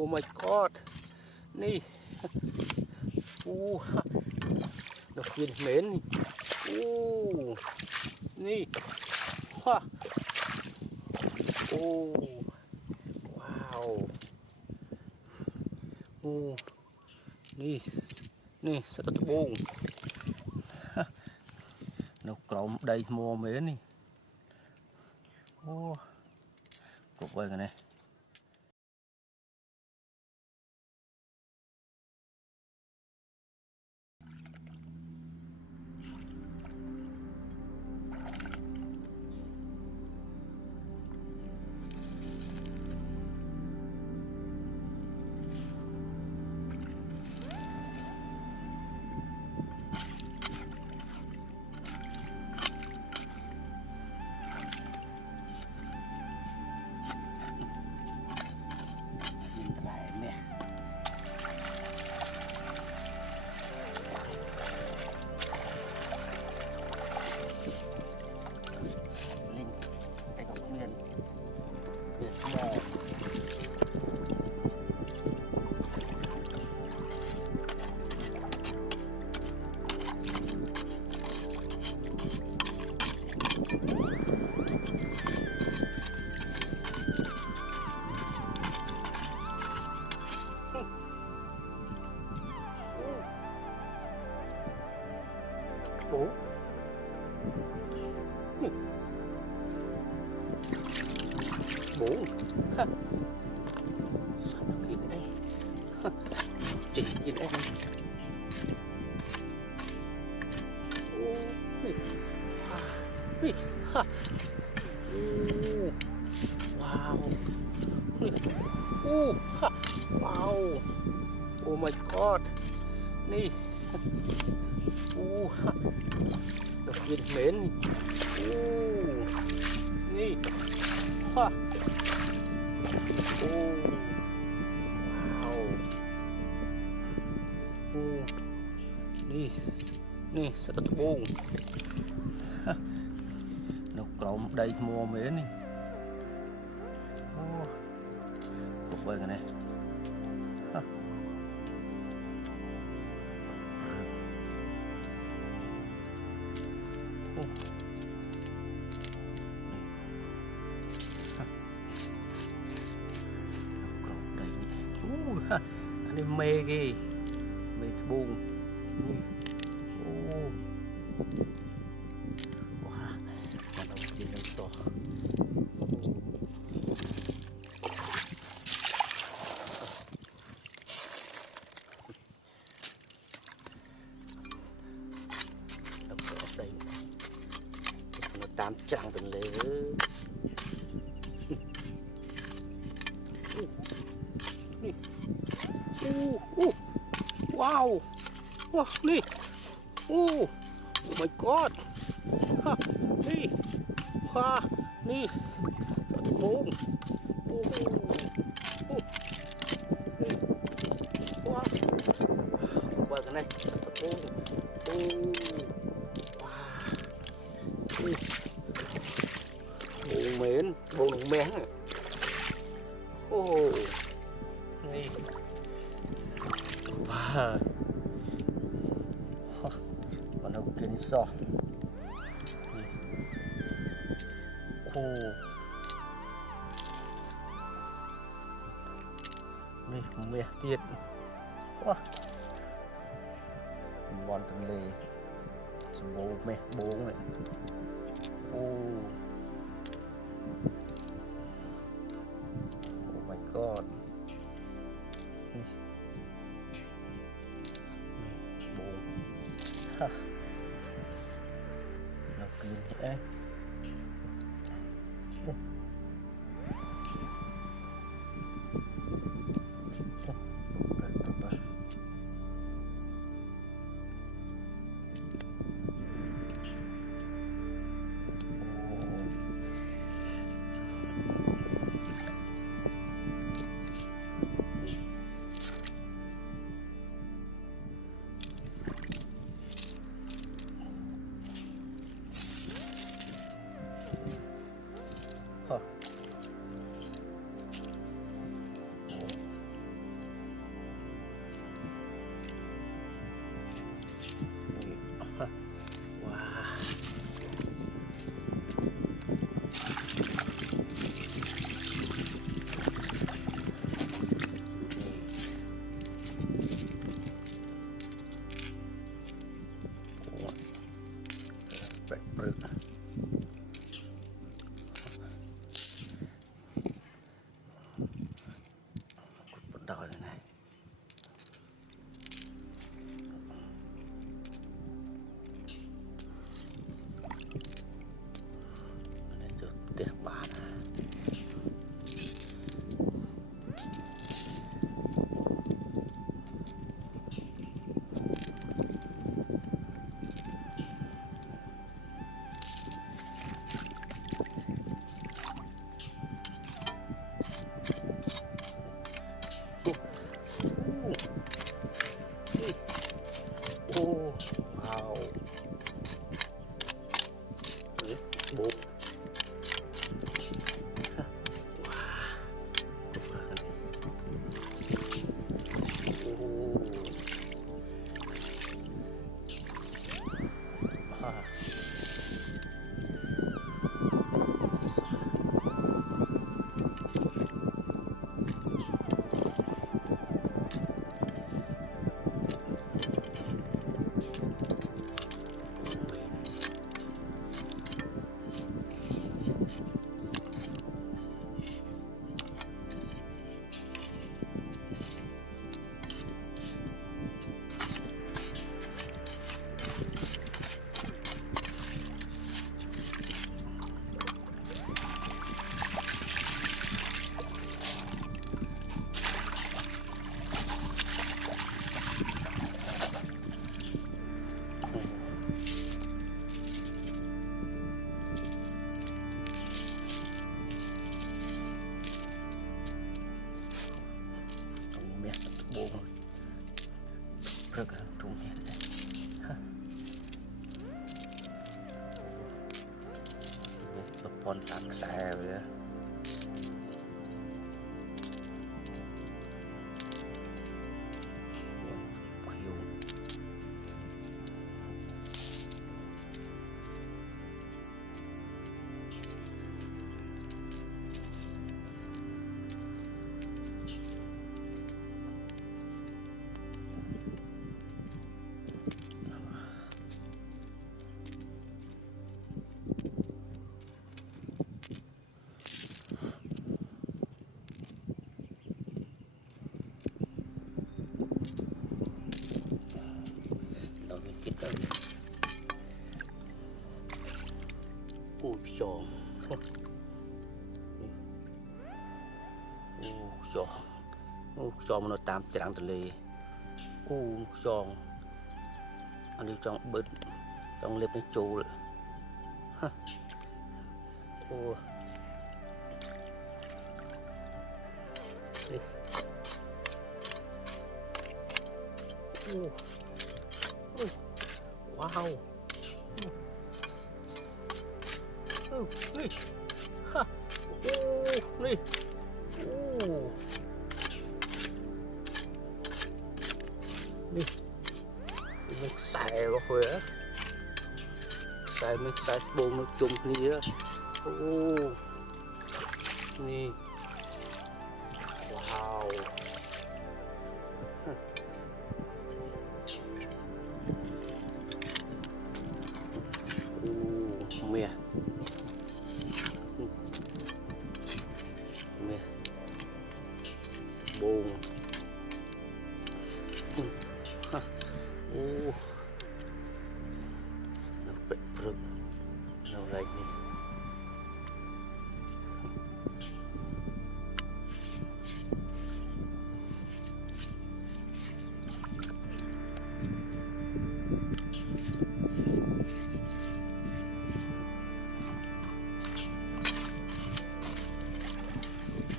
Oh my god. Ni. Nó khuyên mến. Ni. Ha. Wow. Ni. Ni, sao tao buông. Nó cọng đây mua mến đi. Cục vậy này. Bố. Bố. Sao nó kia đây? Chỉ gì đây? Wow. Wow. Oh my god. Ni. Nó khuyên mến. Ni. Ha. Wow. Ni. Ni, sao tao buông. Nó cọng đây mua mến đi. Cục vậy này. Anh em mê ghê, mê buông. Wow, con đầu tiên đang to. Đâu có ở đây, nó tam trang tình lệ. Wow. Wow, ni. Oh my god. Ha, ni. Ha, ni. Boom. Wow. Qua cái này. Wow. Bông mến, bông mén. Ni. Wow. Còn đâu kia so. Ni mẹ tiệt. Wow. Bọn tình lề. Bố mẹ bố này. Oh my god. Bố. Ha. Nó kín thế. đòi này nên được tiếc bà oh wow bố bố rất là trung hiện đấy tập con tặng xe rồi á ui giò giò mà nó tạm chẳng từ lì giò anh đi trong bứt trong liệp cái chú ha wowนี่ฮะนี่นี่มันใส่ก็หัวใส่ไม่ใส่โบมันจุ่มนี่แล้วนี่ว้าวเมียบงnóเป็ดพรึกเราอะไรนี่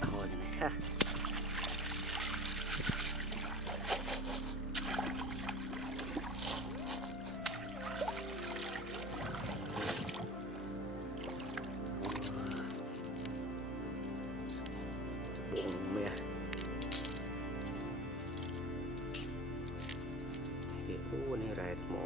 เอาอย่างไรฮะนี่แรดหมู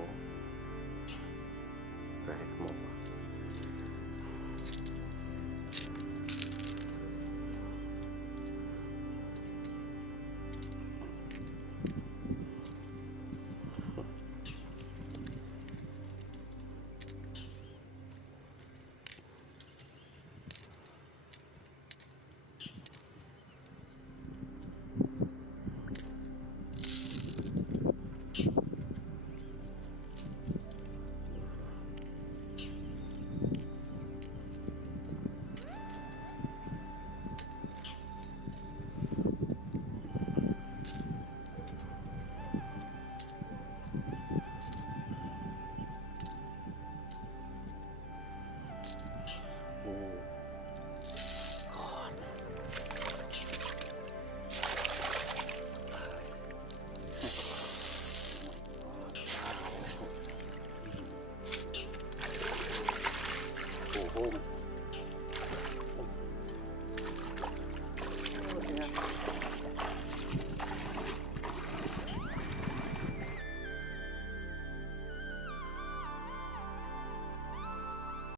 Phùng